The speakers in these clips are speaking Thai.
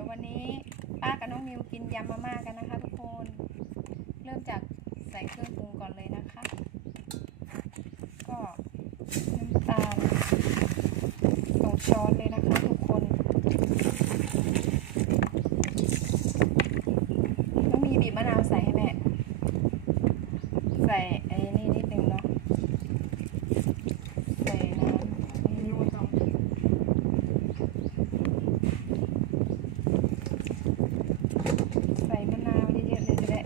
ดี๋ยววันนี้ป้ากับน้องนิวกินยำมาม่ากันนะคะ ทุกคน เริ่มจากใส่เครื่องปรุงก่อนเลยนะคะ ก็น้ำตาลสองช้อนเลยนะคะทุกคนต้องมีบีบมะนาวใส่ให้แม่ ใส่ไอ้นี่นิดนึงเนาะ ใส่น้ำนี่ไม่ต้องใส่มะนาวเยอะๆเลยจะได้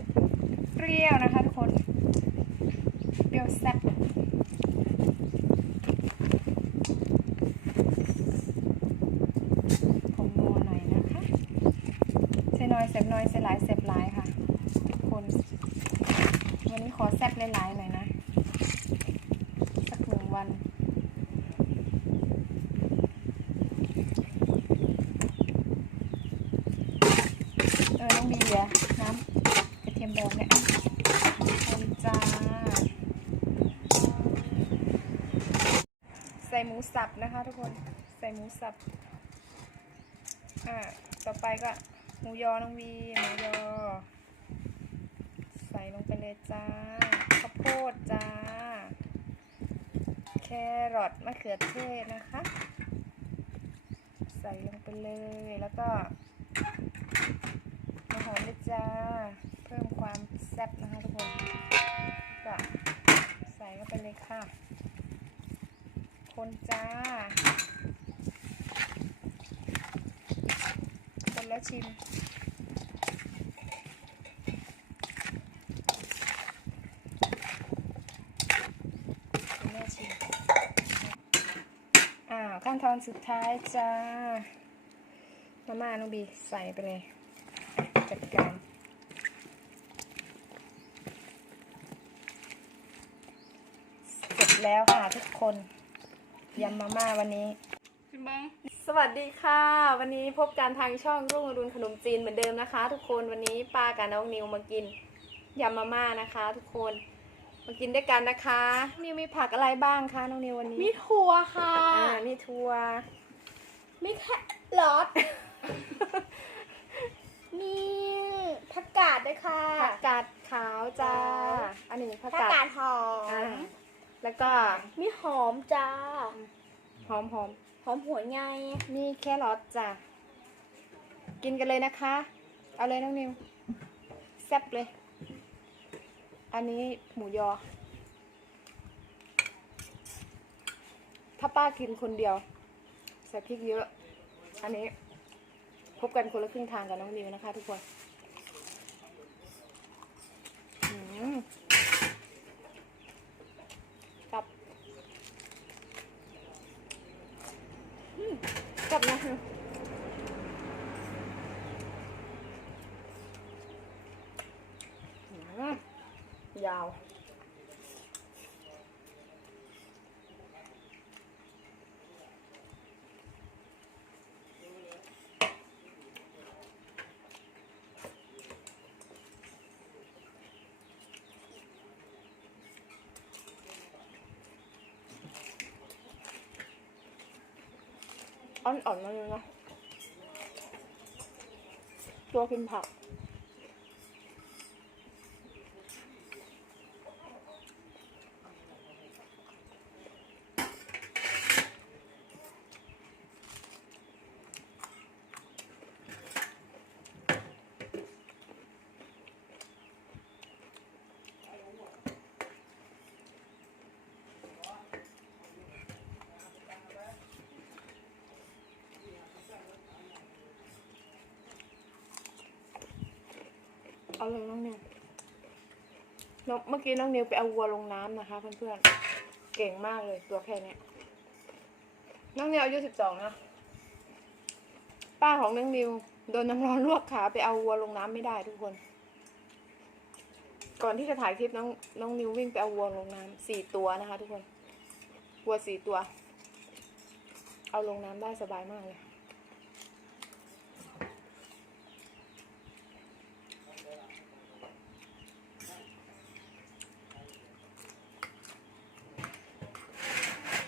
เปรี้ยวนะคะทุกคน เปรี้ยวแซ่บผงนัวหน่อยนะคะ ใส่น้อยเสพหลายเสพหลายค่ะทุกคน วันนี้ขอแซ่บหลายๆหน่อยนะ สักหนึ่งวันเออน้องบีเดียน้ำกระเทียมดองเนี่ยคนจ้า ใส่หมูสับนะคะทุกคน ใส่หมูสับ อ่า ต่อไปก็ หมูยอน้องวีหมูยอ ใส่ลงไปเลยจ้าข้าวโพดจ้า แครอทมะเขือเทศนะคะ ใส่ลงไปเลยแล้วก็มะหอมด้วยจ้า เพิ่มความแซ่บนะคะทุกคนก็ใส่เข้าไปเลยค่ะ คนจ้า คนแล้ว ชิม แม่ชิม อ่าขั้นตอนสุดท้ายจ้า มาม่าน้องบีใส่ไปเลย จัดการเสร็จแล้วค่ะทุกคนยำมาม่าวันนี้ชิมบ้าง สวัสดีค่ะ วันนี้พบกันทางช่องรุ่งอรุณขนมจีนเหมือนเดิมนะคะ ทุกคนวันนี้ป้ากับน้องนิวมากินยำมาม่านะคะ ทุกคนมากินด้วยกันนะคะนิวมีผักอะไรบ้างคะน้องนิววันนี้มีถั่วค่ะ อ่ามีทัวมีแครอท มีผักกาดด้วยค่ะ ผักกาดขาวจ้า อันนี้ผักผักกาดกาดหออ่ามแล้วก็มีหอมจ้า หอมหอม หอมหัวไงมีแครอทจ้ะ กินกันเลยนะคะ เอาเลยน้องนิว แซ่บเลย อันนี้หมูยอ ถ้าป้ากินคนเดียว ใส่พริกเยอะ อันนี้ พบกันคนละครึ่งทางกับน้องนิวนะคะทุกคน อืมกับอืมกับนะอืม ยาว อ่อนๆมาเลยนะตัวกินผัก เอาเลยน้องนิวน้องเมื่อกี้น้องนิวไปเอาวัวลงน้ำนะคะเพื่อนๆ เก่งมากเลยตัวแค่นี้น้องนิวอายุสิบสองนะ ป้าของน้องนิวโดนน้ำร้อนลวกขาไปเอาวัวลงน้ำไม่ได้ทุกคน ก่อนที่จะถ่ายคลิปน้องน้องนิววิ่งไปเอาวัวลงน้ำสี่ตัวนะคะ ทุกคน วัวสี่ตัว เอาลงน้ำได้สบายมากเลย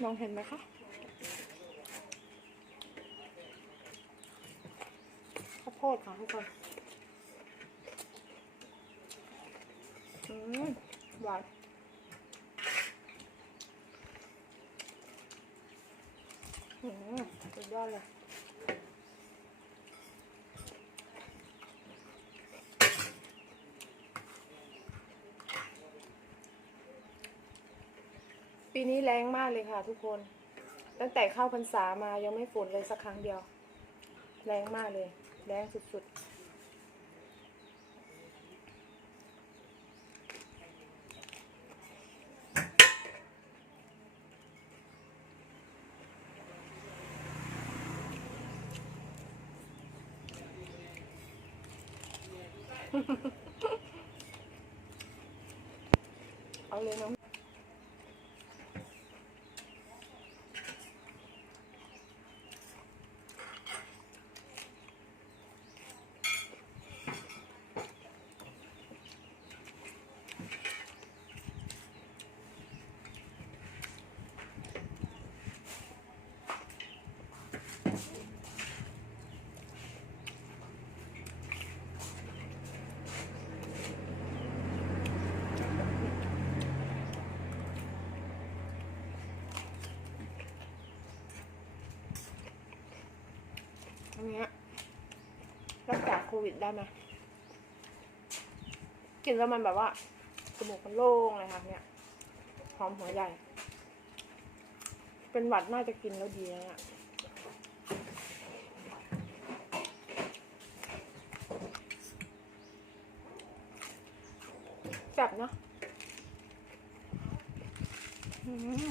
มองเห็นไหมคะข้าวโพดค่ะทุกคนอืมหวานอืมสุดยอดเลย ปีนี้แรงมากเลยค่ะ ทุกคน ตั้งแต่เข้าพรรษามายังไม่ฝนเลยสักครั้งเดียว แรงมากเลย แรงสุดๆเอาเลยน้อง วิดได้ไหมกินแล้วมันแบบว่าจมูกมันโล่งเลยค่ะเนี่ยหอมหัวใหญ่ เป็นหวัดน่าจะกินแล้วดีนะเนี่ยจับเนาะอืม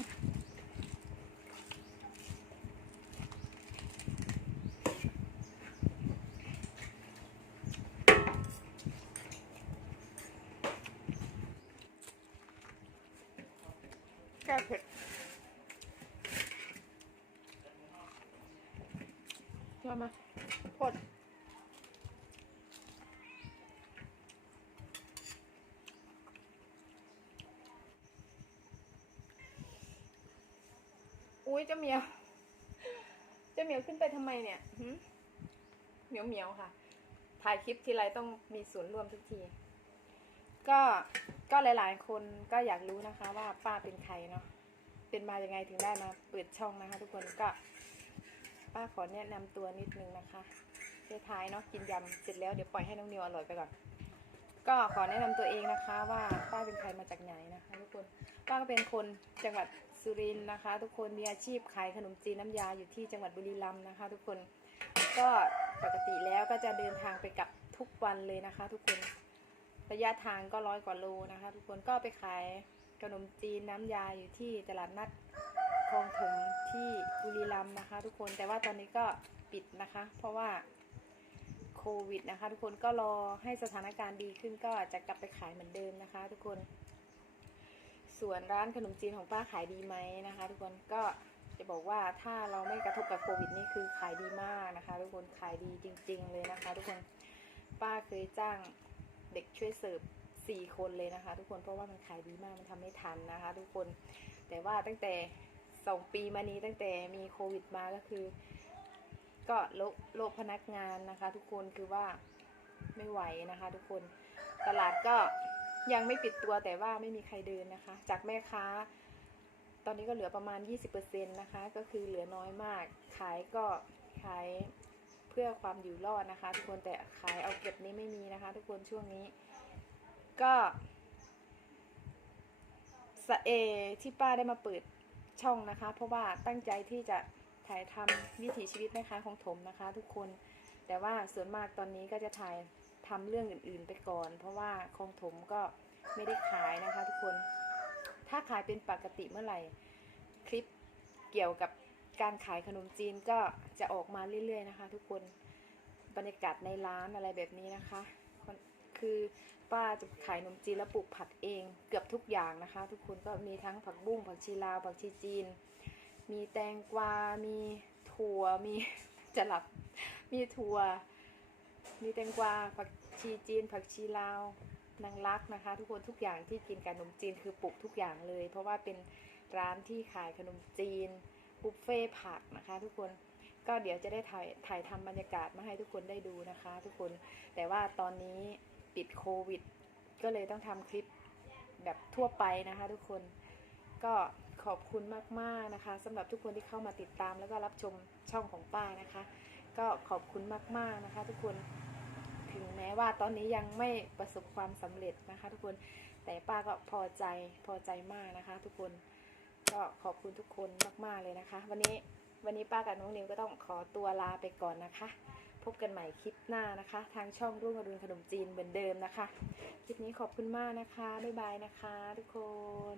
แก้เผ็ด มามา พด อุ้ยเจ้าเหมียว เจ้าเหมียวขึ้นไปทำไมเนี่ยเหมียวเหมียวค่ะ ถ่ายคลิปทีไรต้องมีส่วนร่วมทุกที ก็ก็หลาย ๆ คนก็อยากรู้นะคะว่าป้าเป็นใครเนาะ เป็นมายังไงถึงได้มาเปิดช่องนะคะทุกคนก็ ป้าขอแนะนำตัวนิดนึงนะคะเท้ท้ายเนาะกินยำเสร็จแล้วเดี๋ยวปล่อยให้น้องนิวอร่อยไปก่อน ก็ขอแนะนำตัวเองนะคะ ว่าป้าเป็นใครมาจากไหนนะคะทุกคนป้าก็เป็นคนจังหวัดสุรินทร์นะคะ ทุกคนมีอาชีพขายขนมจีนน้ำยาอยู่ที่จังหวัดบุรีรัมย์นะคะ ทุกคนก็ปกติแล้วก็จะเดินทางไปกลับทุกวันเลยนะคะ ทุกคนระยะทางก็ร้อยกว่าโลนะคะ ทุกคนก็ไปขายขนมจีนน้ำยาอยู่ที่ตลาดนัด ลองถมที่บุรีรัมย์นะคะ ทุกคนแต่ว่าตอนนี้ก็ปิดนะคะ เพราะว่าโควิดนะคะ ทุกคนก็รอให้สถานการณ์ดีขึ้นก็จะกลับไปขายเหมือนเดิมนะคะ ทุกคน ส่วนร้านขนมจีนของป้าขายดีไหมนะคะ ทุกคนก็จะบอกว่าถ้าเราไม่กระทบกับโควิดนี่คือขายดีมากนะคะ ทุกคนขายดีจริง ๆ เลยนะคะ ทุกคนป้าเคยจ้างเด็กช่วยเสิร์ฟสี่คนเลยนะคะ ทุกคนเพราะว่ามันขายดีมากมันทำไม่ทันนะคะ ทุกคนแต่ว่าตั้งแต่ สองปีมานี้ตั้งแต่มีโควิดมาก็คือ ก็โลโลกพนักงานนะคะ ทุกคนคือว่าไม่ไหวนะคะ ทุกคนตลาดก็ยังไม่ปิดตัวแต่ว่าไม่มีใครเดินนะคะ จากแม่ค้า ตอนนี้ก็เหลือประมาณ 20%นะคะ ก็คือเหลือน้อยมาก ขายก็ขายเพื่อความอยู่รอดนะคะ ทุกคนแต่ขายเอาเก็บนี้ไม่มีนะคะ ทุกคนช่วงนี้ ก็สเอที่ป้าได้มาเปิด ช่องนะคะ เพราะว่าตั้งใจที่จะถ่ายทำวิถีชีวิตแม่ค้าของถมนะคะ ทุกคน แต่ว่าส่วนมากตอนนี้ก็จะถ่ายทำเรื่องอื่น ๆ ไปก่อน เพราะว่าของถมก็ไม่ได้ขายนะคะ ทุกคน ถ้าขายเป็นปกติเมื่อไหร่ คลิปเกี่ยวกับการขายขนมจีนก็จะออกมาเรื่อย ๆ นะคะ ทุกคน บรรยากาศในร้านอะไรแบบนี้นะคะ คือ ป้าจะขายขนมจีนแล้วปลูกผักเองเกือบทุกอย่างนะคะ ทุกคนก็มีทั้งผักบุ้งผักชีลาวผักชีจีน มีแตงกวา มีถั่วมีจะหลับมีถั่ว มีแตงกวาผักชีจีน ผักชีลาวนางรักนะคะ ทุกคนทุกอย่างที่กินกับขนมจีนคือปลูกทุกอย่างเลย เพราะว่าเป็นร้านที่ขายขนมจีนบุฟเฟ่ผักนะคะ ทุกคนก็เดี๋ยวจะได้ถ่ายถ่ายทำบรรยากาศมาให้ทุกคนได้ดูนะคะ ทุกคนแต่ว่าตอนนี้ ติดโควิด ก็เลยต้องทำคลิปแบบทั่วไปนะคะ ทุกคนก็ขอบคุณมากๆนะคะสำหรับทุกคนที่เข้ามาติดตามแล้วก็รับชมช่องของป้านะคะ ก็ขอบคุณมากๆนะคะ ทุกคนถึงแม้ว่าตอนนี้ยังไม่ประสบความสำเร็จนะคะ ทุกคนแต่ป้าก็พอใจพอใจมากนะคะ ทุกคนก็ขอบคุณทุกคนมากๆเลยนะคะ วันนี้วันนี้ป้ากับน้องนิวก็ต้องขอตัวลาไปก่อนนะคะ พบกันใหม่คลิปหน้านะคะ ทางช่องรุ่งอรุณขนมจีนเหมือนเดิมนะคะ คลิปนี้ขอบคุณมากนะคะ บ๊ายบายนะคะ ทุกคน